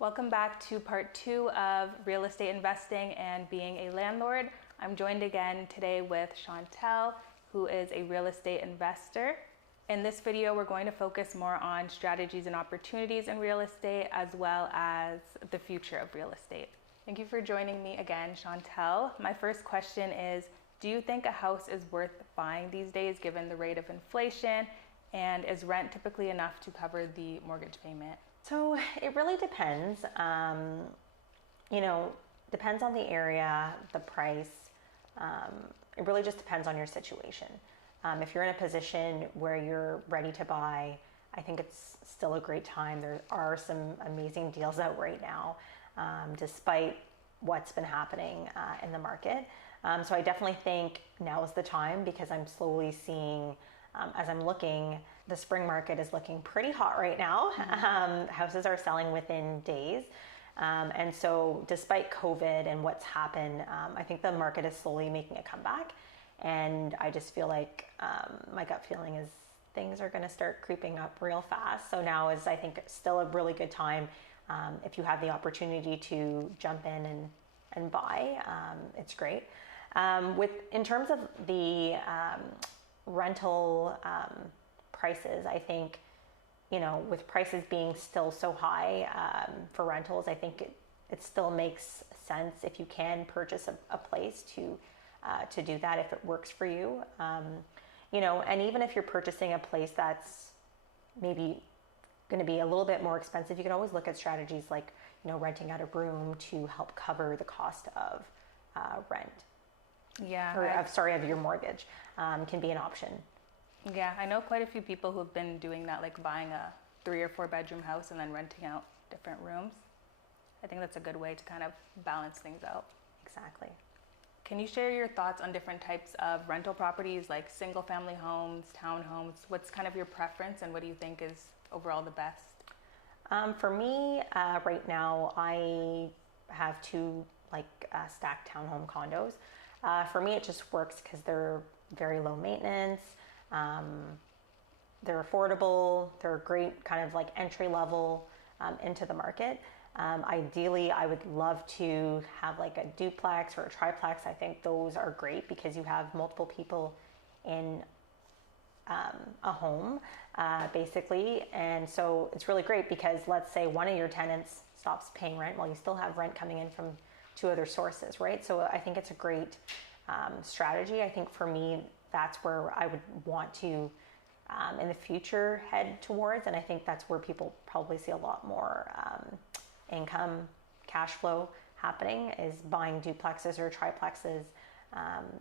Welcome back to part 2 of real estate investing and being a landlord. I'm joined again today with Chantel, who is a real estate investor. In this video, we're going to focus more on strategies and opportunities in real estate, as well as the future of real estate. Thank you for joining me again, Chantel. My first question is, do you think a house is worth buying these days given the rate of inflation? And is rent typically enough to cover the mortgage payment? So it really depends. Depends on the area, the price. It really just depends on your situation. If you're in a position where you're ready to buy, I think it's still a great time. There are some amazing deals out right now, despite what's been happening in the market. So I definitely think now is the time, because I'm slowly seeing, as I'm looking, the spring market is looking pretty hot right now. Houses are selling within days. And so despite COVID and what's happened, I think the market is slowly making a comeback. And I just feel like my gut feeling is things are going to start creeping up real fast. So now is, I think, still a really good time if you have the opportunity to jump in and buy. It's great. In terms of the rental prices, I think, with prices being still so high for rentals, I think it still makes sense if you can purchase a place to do that if it works for you. And even if you're purchasing a place that's maybe going to be a little bit more expensive, you can always look at strategies like, renting out a room to help cover the cost of rent. Yeah. Of your mortgage can be an option. Yeah, I know quite a few people who have been doing that, like buying a 3 or 4 bedroom house and then renting out different rooms. I think that's a good way to kind of balance things out. Exactly. Can you share your thoughts on different types of rental properties, like single family homes, townhomes? What's kind of your preference, and what do you think is overall the best? For me, right now, I have 2 stacked townhome condos. For me, it just works because they're very low maintenance. They're affordable. They're great kind of like entry level into the market. Ideally, I would love to have like a duplex or a triplex. I think those are great because you have multiple people in a home, basically. And so it's really great because let's say one of your tenants stops paying rent, while you still have rent coming in from 2 other sources, right? So I think it's a great strategy. I think for me, that's where I would want to, in the future, head towards. And I think that's where people probably see a lot more income, cash flow happening, is buying duplexes or triplexes,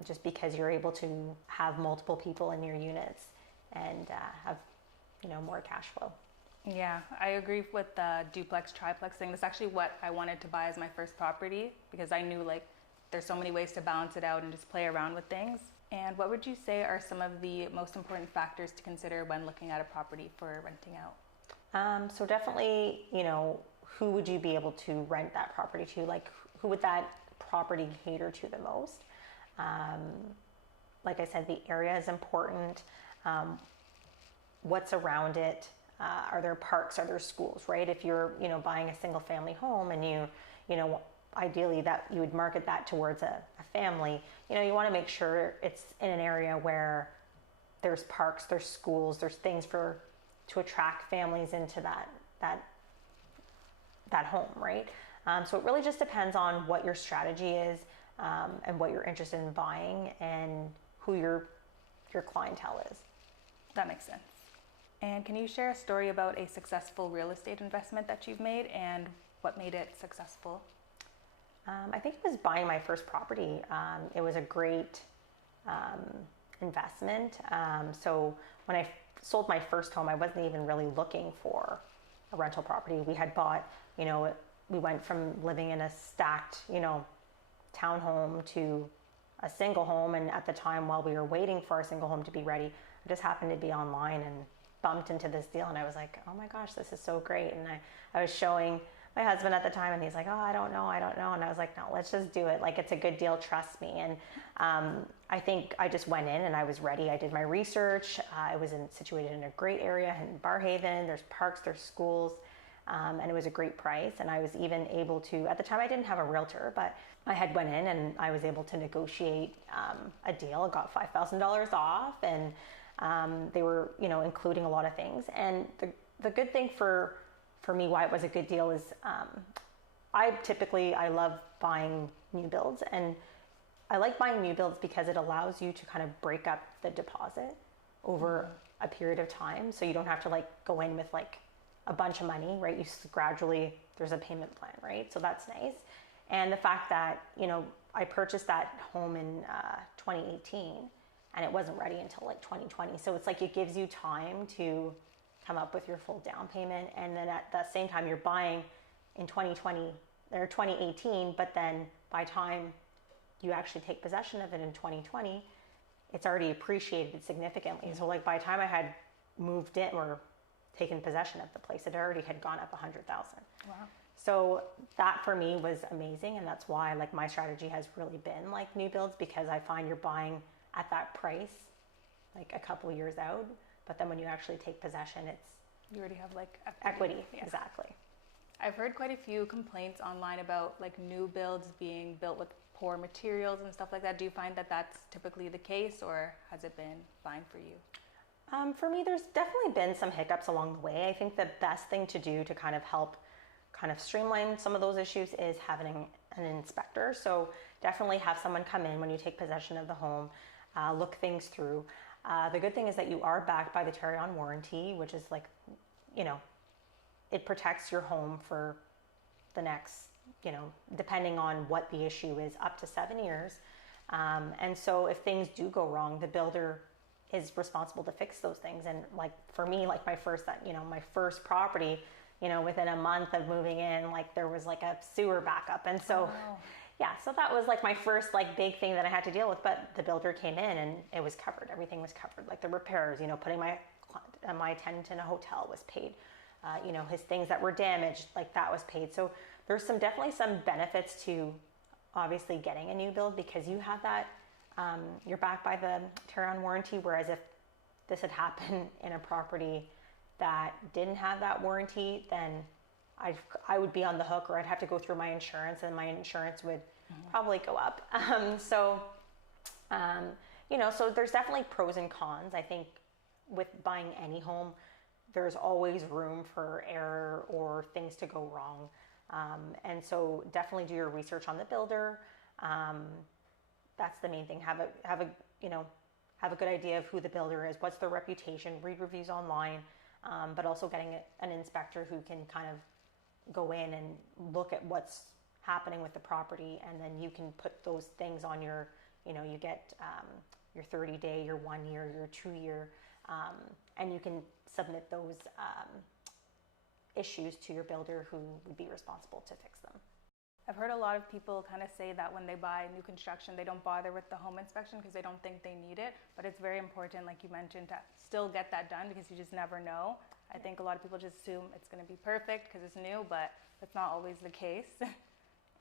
just because you're able to have multiple people in your units and have, more cash flow. Yeah, I agree with the duplex, triplex thing. That's actually what I wanted to buy as my first property, because I knew there's so many ways to balance it out and just play around with things. And what would you say are some of the most important factors to consider when looking at a property for renting out? So definitely, who would you be able to rent that property to? Like, who would that property cater to the most? Like I said, the area is important. What's around it? Are there parks? Are there schools, right? If you're, buying a single family home and ideally that you would market that towards a family, you want to make sure it's in an area where there's parks, there's schools, there's things to attract families into that home, right? So it really just depends on what your strategy is, and what you're interested in buying and who your clientele is. That makes sense. And can you share a story about a successful real estate investment that you've made and what made it successful? I think it was buying my first property. It was a great investment. So when I sold my first home, I wasn't even really looking for a rental property. We had bought, we went from living in a stacked, townhome to a single home. And at the time, while we were waiting for our single home to be ready, I just happened to be online and bumped into this deal. And I was like, oh my gosh, this is so great. And I was showing my husband at the time, and he's like, oh, I don't know. And I was like, no, let's just do it. Like, it's a good deal. Trust me. And I think I just went in and I was ready. I did my research. I was situated in a great area in Barhaven. There's parks, there's schools. and it was a great price. And I was even able to, at the time I didn't have a realtor, but I had went in and I was able to negotiate a deal. I got $5,000 off, and they were, you know, including a lot of things. And the good thing for me, why it was a good deal is I love buying new builds, and I like buying new builds because it allows you to kind of break up the deposit over a period of time. So you don't have to like go in with like a bunch of money, right? You gradually, there's a payment plan, right? So that's nice. And the fact that, you know, I purchased that home in 2018 and it wasn't ready until like 2020. So it's like it gives you time to come up with your full down payment. And then at the same time, you're buying in 2020 or 2018, but then by time you actually take possession of it in 2020, it's already appreciated significantly. So like by the time I had moved in or taken possession of the place, it already had gone up 100,000. Wow. So that for me was amazing, and that's why like my strategy has really been like new builds, because I find you're buying at that price like a couple years out, but then when you actually take possession, it's you already have like equity. Yeah. Exactly. I've heard quite a few complaints online about like new builds being built with poor materials and stuff like that. Do you find that that's typically the case, or has it been fine for you? For me, there's definitely been some hiccups along the way. I think the best thing to do to kind of help kind of streamline some of those issues is having an inspector. So definitely have someone come in when you take possession of the home, look things through. The good thing is that you are backed by the carry-on warranty, which is like, you know, it protects your home for the next, you know, depending on what the issue is, up to 7 years. And so if things do go wrong, the builder is responsible to fix those things. And like for me, like my first property, you know, within a month of moving in, like there was like a sewer backup. And so, yeah, so that was like my first like big thing that I had to deal with. But the builder came in and it was covered. Everything was covered. Like the repairs, you know, putting my tenant in a hotel was paid. You know, his things that were damaged, like that was paid. So there's definitely some benefits to obviously getting a new build, because you have that, you're backed by the carry-on warranty. Whereas if this had happened in a property that didn't have that warranty, then I would be on the hook, or I'd have to go through my insurance, and my insurance would probably go up. You know, so there's definitely pros and cons. I think with buying any home, there's always room for error or things to go wrong. And so definitely do your research on the builder. That's the main thing. Have a good idea of who the builder is, what's their reputation, read reviews online, but also getting an inspector who can kind of go in and look at what's happening with the property, and then you can put those things on your, you know, you get your 30-day, your 1 year, your 2 year, and you can submit those issues to your builder, who would be responsible to fix them. I've heard a lot of people kind of say that when they buy new construction, they don't bother with the home inspection because they don't think they need it. But it's very important, like you mentioned, to still get that done, because you just never know. I think a lot of people just assume it's going to be perfect because it's new, but that's not always the case.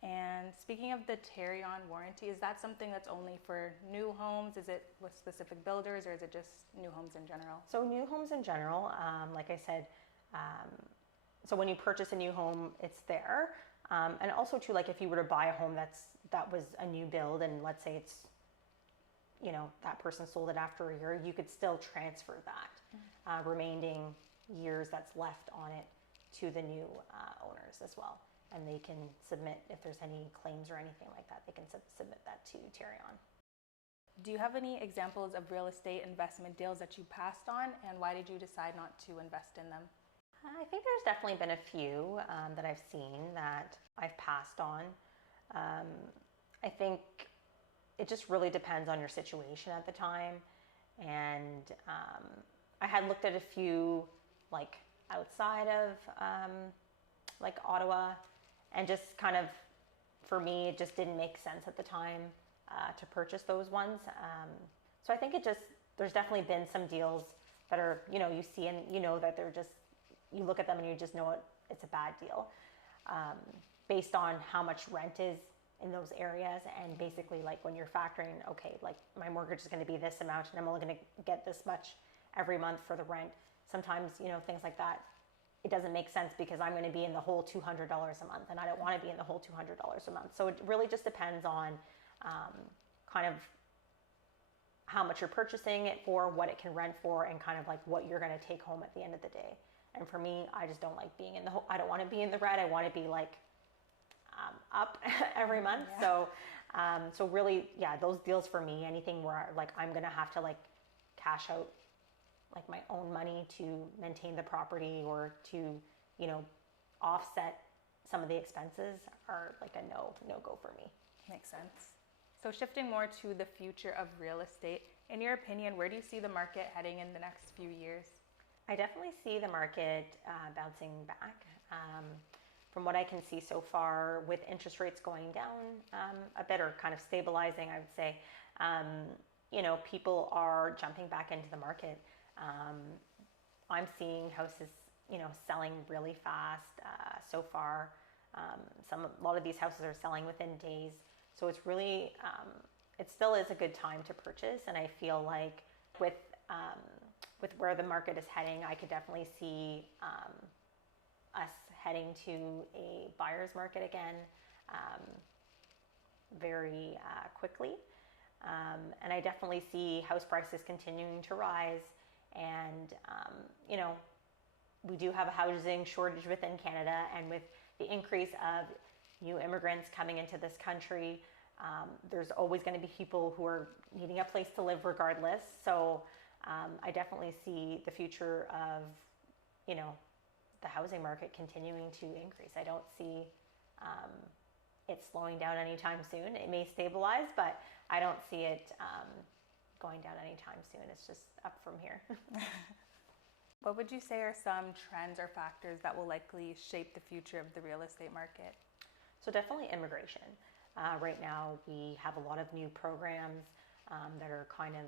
And speaking of the carry-on warranty, is that something that's only for new homes? Is it with specific builders, or is it just new homes in general? So new homes in general, like I said, so when you purchase a new home, it's there. And also too, like if you were to buy a home that was a new build, and let's say it's, you know, that person sold it after a year, you could still transfer that remaining years that's left on it to the new owners as well. And they can submit, if there's any claims or anything like that, they can submit that to Carry-On. Do you have any examples of real estate investment deals that you passed on, and why did you decide not to invest in them? I think there's definitely been a few that I've seen that I've passed on. I think it just really depends on your situation at the time. And I had looked at a few like outside of like Ottawa, and just kind of, for me, it just didn't make sense at the time to purchase those ones. So I think there's definitely been some deals that are, you know, you see and you know that they're just, you look at them and you just know it's a bad deal based on how much rent is in those areas. And basically, like when you're factoring, okay, like my mortgage is going to be this amount and I'm only going to get this much every month for the rent. Sometimes, you know, things like that it doesn't make sense because I'm going to be in the whole $200 a month, and I don't want to be in the whole $200 a month. So it really just depends on kind of how much you're purchasing it for, what it can rent for, and kind of like what you're going to take home at the end of the day. And for me, I just don't like being in the I don't want to be in the red. I want to be like up every month. Yeah. So really, yeah, those deals for me, anything where like I'm going to have to like cash out like my own money to maintain the property or to, you know, offset some of the expenses are like a no go for me. Makes sense. So shifting more to the future of real estate, in your opinion, where do you see the market heading in the next few years? I definitely see the market bouncing back. From what I can see so far, with interest rates going down a bit or kind of stabilizing, I would say, you know, people are jumping back into the market. I'm seeing houses, you know, selling really fast so far. A lot of these houses are selling within days. So it's really, it still is a good time to purchase. And I feel like with where the market is heading, I could definitely see us heading to a buyer's market again very quickly. And I definitely see house prices continuing to rise. And, you know, we do have a housing shortage within Canada, and with the increase of new immigrants coming into this country, there's always going to be people who are needing a place to live regardless. So I definitely see the future of, you know, the housing market continuing to increase. I don't see it slowing down anytime soon. It may stabilize, but I don't see it going down anytime soon. It's just up from here. What would you say are some trends or factors that will likely shape the future of the real estate market? So definitely immigration. Right now we have a lot of new programs that are kind of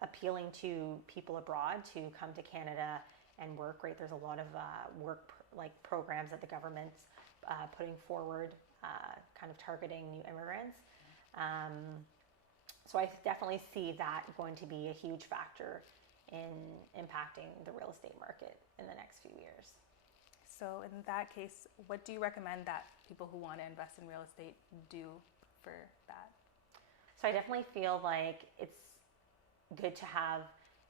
appealing to people abroad to come to Canada and work. Right, there's a lot of work like programs that the government's putting forward, kind of targeting new immigrants. So I definitely see that going to be a huge factor in impacting the real estate market in the next few years. So in that case, what do you recommend that people who want to invest in real estate do for that? So I definitely feel like it's good to have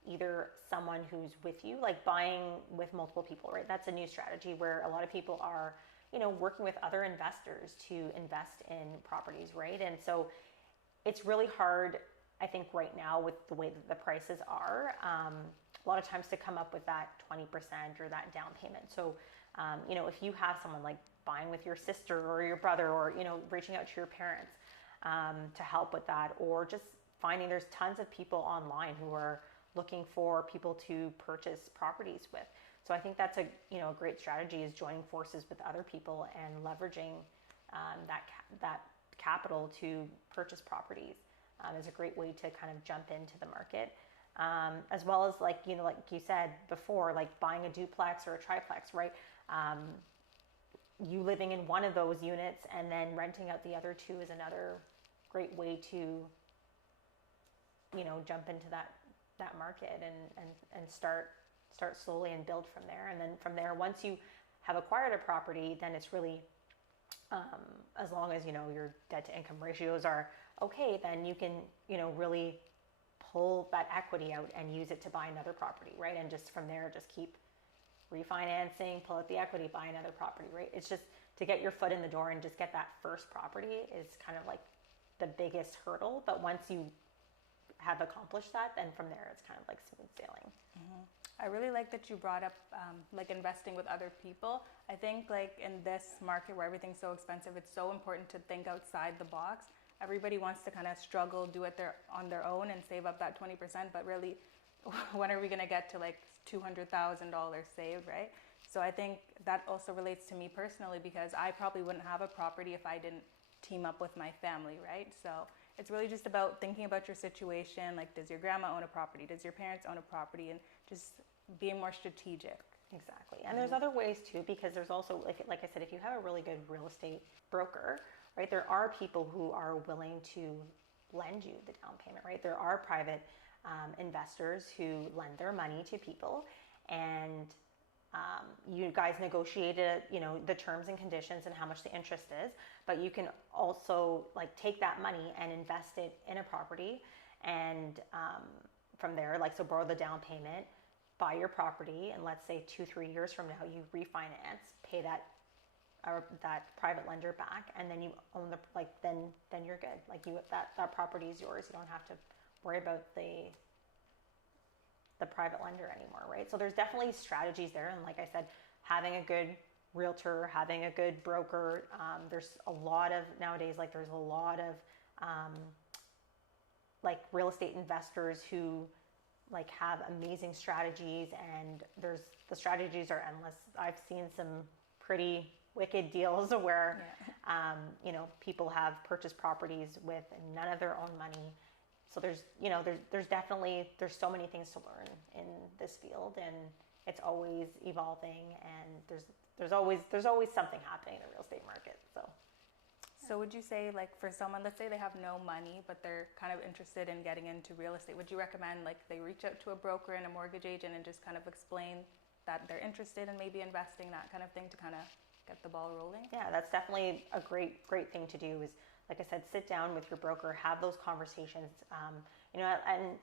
either someone who's with you, like buying with multiple people, right? That's a new strategy where a lot of people are, you know, working with other investors to invest in properties, right? And so it's really hard, I think, right now with the way that the prices are, a lot of times to come up with that 20% or that down payment. So, you know, if you have someone like buying with your sister or your brother, or, you know, reaching out to your parents to help with that, or just finding there's tons of people online who are looking for people to purchase properties with. So I think that's a, you know, a great strategy is joining forces with other people and leveraging that capital to purchase properties is a great way to kind of jump into the market. As well as, like, you know, like you said before, like buying a duplex or a triplex, right? You living in one of those units and then renting out the other two is another great way to, you know, jump into that market and start slowly and build from there. And then from there, once you have acquired a property, then it's really, as long as, you know, your debt to income ratios are okay, then you can, you know, really pull that equity out and use it to buy another property, right? And just from there, just keep refinancing, pull out the equity, buy another property, right? It's just to get your foot in the door and just get that first property is kind of like the biggest hurdle. But once you have accomplished that, then from there, it's kind of like smooth sailing. Mm-hmm. I really like that you brought up like investing with other people. I think like in this market where everything's so expensive, it's so important to think outside the box. Everybody wants to kind of struggle, do it on their own and save up that 20%, but really, when are we going to get to like $200,000 saved, right? So I think that also relates to me personally, because I probably wouldn't have a property if I didn't team up with my family, right? So it's really just about thinking about your situation. Like, does your grandma own a property? Does your parents own a property? And just being more strategic. Exactly. And there's other ways too, because there's also, like I said, if you have a really good real estate broker, right, there are people who are willing to lend you the down payment, right? There are private investors who lend their money to people, and you guys negotiated, the terms and conditions and how much the interest is, but you can also like take that money and invest it in a property, and from there, like, so borrow the down payment, buy your property, and let's say 2-3 years from now you refinance, pay that private lender back, and then you own then you're good. Like, that property is yours. You don't have to worry about the private lender anymore, right? So there's definitely strategies there, and like I said, having a good realtor, having a good broker. There's a lot of nowadays, like there's a lot of like real estate investors who like have amazing strategies, and the strategies are endless. I've seen some pretty wicked deals where people have purchased properties with none of their own money. So there's so many things to learn in this field, and it's always evolving, and there's always something happening in the real estate market. So would you say, like, for someone, let's say they have no money, but they're kind of interested in getting into real estate, would you recommend like they reach out to a broker and a mortgage agent and just kind of explain that they're interested in maybe investing, that kind of thing, to kind of get the ball rolling? Yeah, that's definitely a great thing to do, is, like I said, sit down with your broker, have those conversations, and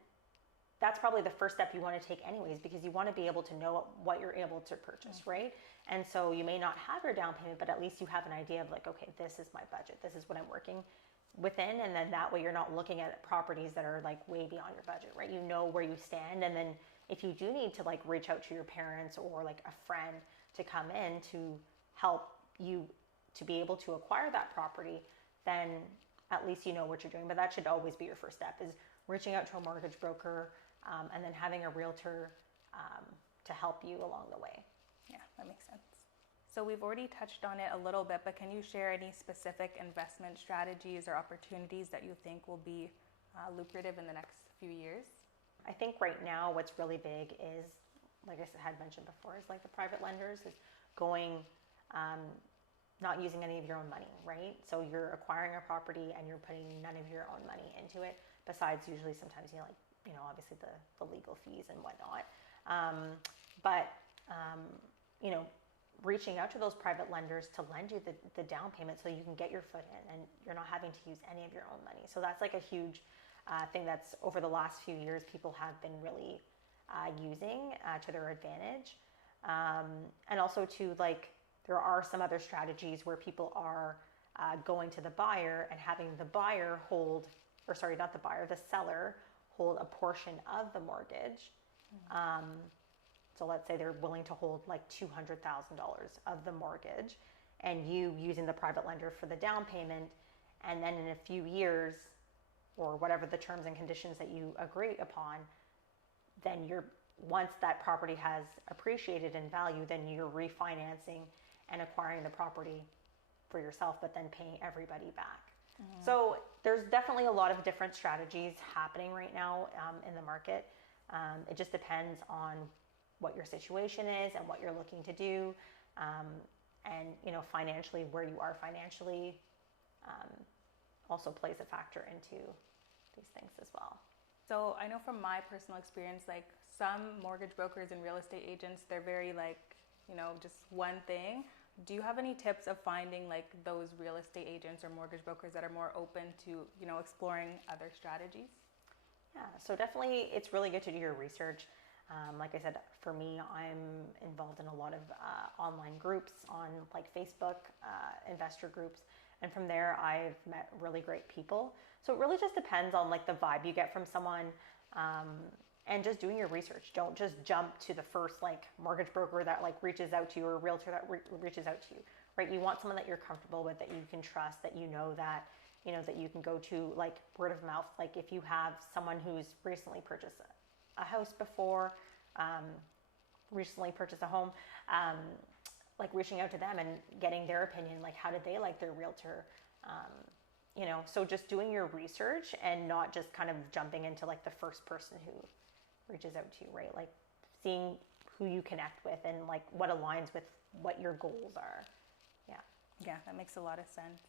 that's probably the first step you want to take anyways, because you want to be able to know what you're able to purchase, right? And so you may not have your down payment, but at least you have an idea of like, okay, this is my budget, this is what I'm working within, and then that way you're not looking at properties that are like way beyond your budget, right? You know where you stand, and then if you do need to like reach out to your parents or like a friend to come in to help you to be able to acquire that property, then at least you know what you're doing. But that should always be your first step, is reaching out to a mortgage broker, and then having a realtor to help you along the way. Yeah, that makes sense. So we've already touched on it a little bit, but can you share any specific investment strategies or opportunities that you think will be lucrative in the next few years? I think right now what's really big is, like I had mentioned before, is like the private lenders, is going, not using any of your own money, right? So you're acquiring a property and you're putting none of your own money into it, besides usually sometimes, obviously the legal fees and whatnot. Reaching out to those private lenders to lend you the down payment so you can get your foot in and you're not having to use any of your own money. So that's like a huge thing that's over the last few years people have been really using to their advantage. And also to like, there are some other strategies where people are going to the buyer and having the buyer hold, or sorry, not the buyer, the seller hold a portion of the mortgage. So let's say they're willing to hold like $200,000 of the mortgage, and you using the private lender for the down payment, and then in a few years, or whatever the terms and conditions that you agree upon, then once that property has appreciated in value, then you're refinancing and acquiring the property for yourself, but then paying everybody back. So there's definitely a lot of different strategies happening right now in the market. It just depends on what your situation is and what you're looking to do, and financially, where you are financially also plays a factor into these things as well. So I know from my personal experience, like some mortgage brokers and real estate agents, they're very like, just one thing. Do you have any tips of finding like those real estate agents or mortgage brokers that are more open to, exploring other strategies? Yeah, so definitely it's really good to do your research. Like I said, for me, I'm involved in a lot of online groups on like Facebook, investor groups. And from there, I've met really great people. So it really just depends on like the vibe you get from someone, and just doing your research. Don't just jump to the first like mortgage broker that like reaches out to you, or a realtor that reaches out to you, right? You want someone that you're comfortable with, that you can trust, that that you can go to, like word of mouth. Like if you have someone who's recently purchased a house before, recently purchased a home, like reaching out to them and getting their opinion, like how did they like their realtor, so just doing your research and not just kind of jumping into like the first person who reaches out to you, right? Like seeing who you connect with and like what aligns with what your goals are. Yeah, that makes a lot of sense.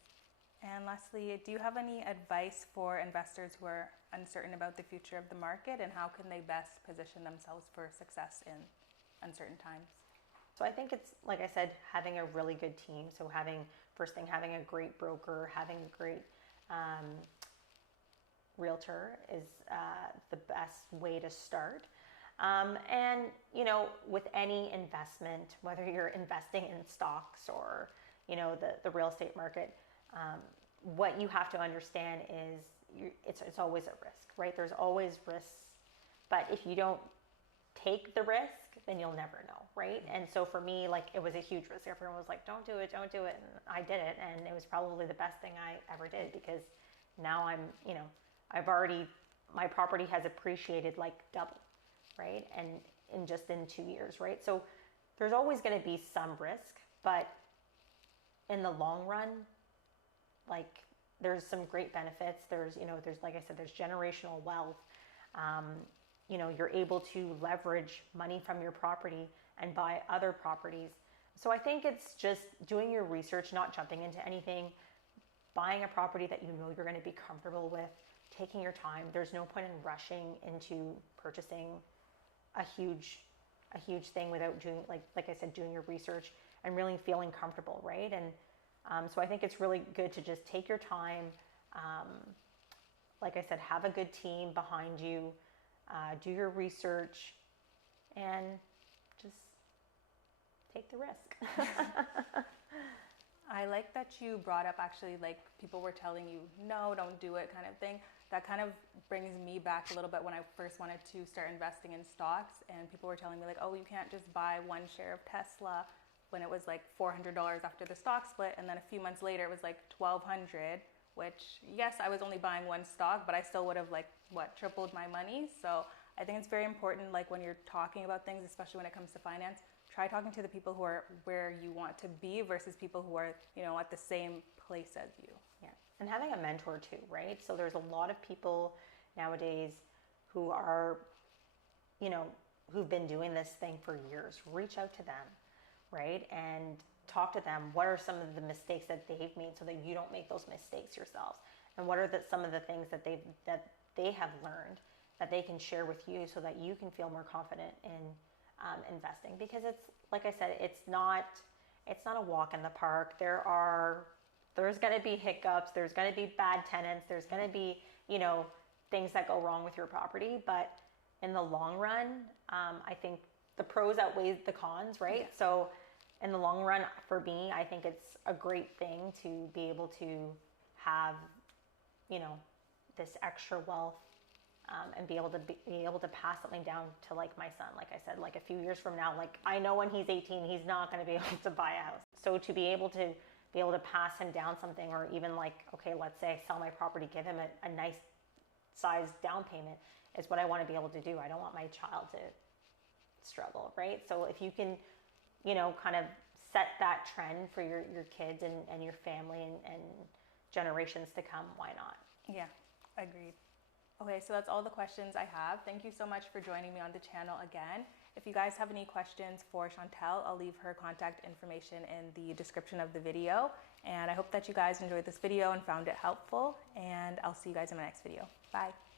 And lastly, do you have any advice for investors who are uncertain about the future of the market, and how can they best position themselves for success in uncertain times? So I think it's, like I said, having a really good team. So first thing, having a great broker, having a great realtor is the best way to start. And, you know, with any investment, whether you're investing in stocks or, you know, the real estate market, what you have to understand is it's always a risk, right? There's always risks. But if you don't take the risk, then you'll never know, right? And so for me, like, it was a huge risk. Everyone was like, don't do it. And I did it. And it was probably the best thing I ever did, because now I'm, you know, my property has appreciated like double, right? And in 2 years, right? So there's always going to be some risk, but in the long run, like, there's some great benefits. There's, you know, like I said, there's generational wealth. You know, you're able to leverage money from your property and buy other properties. So I think it's just doing your research, not jumping into anything, buying a property that you know you're going to be comfortable with, taking your time. There's no point in rushing into purchasing a huge thing without doing, like I said, doing your research and really feeling comfortable, right? And so I think it's really good to just take your time. Like I said, have a good team behind you. Do your research and just take the risk. I like that you brought up, actually, like, people were telling you, no, don't do it, kind of thing. That kind of brings me back a little bit when I first wanted to start investing in stocks, and people were telling me, like, oh, you can't just buy one share of Tesla, when it was like $400 after the stock split, and then a few months later it was like $1,200, which, yes, I was only buying one stock, but I still would have, like, tripled my money. So I think it's very important, like, when you're talking about things, especially when it comes to finance, try talking to the people who are where you want to be versus people who are, you know, at the same place as you. Yeah, and having a mentor too, right? So there's a lot of people nowadays who are, you know, who've been doing this thing for years. Reach out to them, right? And talk to them. What are some of the mistakes that they've made so that you don't make those mistakes yourselves? And what are some of the things that they have learned that they can share with you so that you can feel more confident in investing? Because it's, like I said, it's not a walk in the park. There's going to be hiccups. There's going to be bad tenants. There's going to be, you know, things that go wrong with your property. But in the long run, I think the pros outweigh the cons, right? Yeah. So in the long run, for me, I think it's a great thing to be able to have, you know, this extra wealth, and be able to pass something down to, like, my son. Like I said, like, a few years from now, like, I know when he's 18, he's not going to be able to buy a house. So to be able to pass him down something, or even, like, okay, let's say I sell my property, give him a nice sized down payment, is what I want to be able to do. I don't want my child to struggle, right? So if you can, you know, kind of set that trend for your kids and your family and generations to come, why not? Yeah, agreed. Okay, so that's all the questions I have. Thank you so much for joining me on the channel again. If you guys have any questions for Chantel, I'll leave her contact information in the description of the video. And I hope that you guys enjoyed this video and found it helpful. And I'll see you guys in my next video. Bye.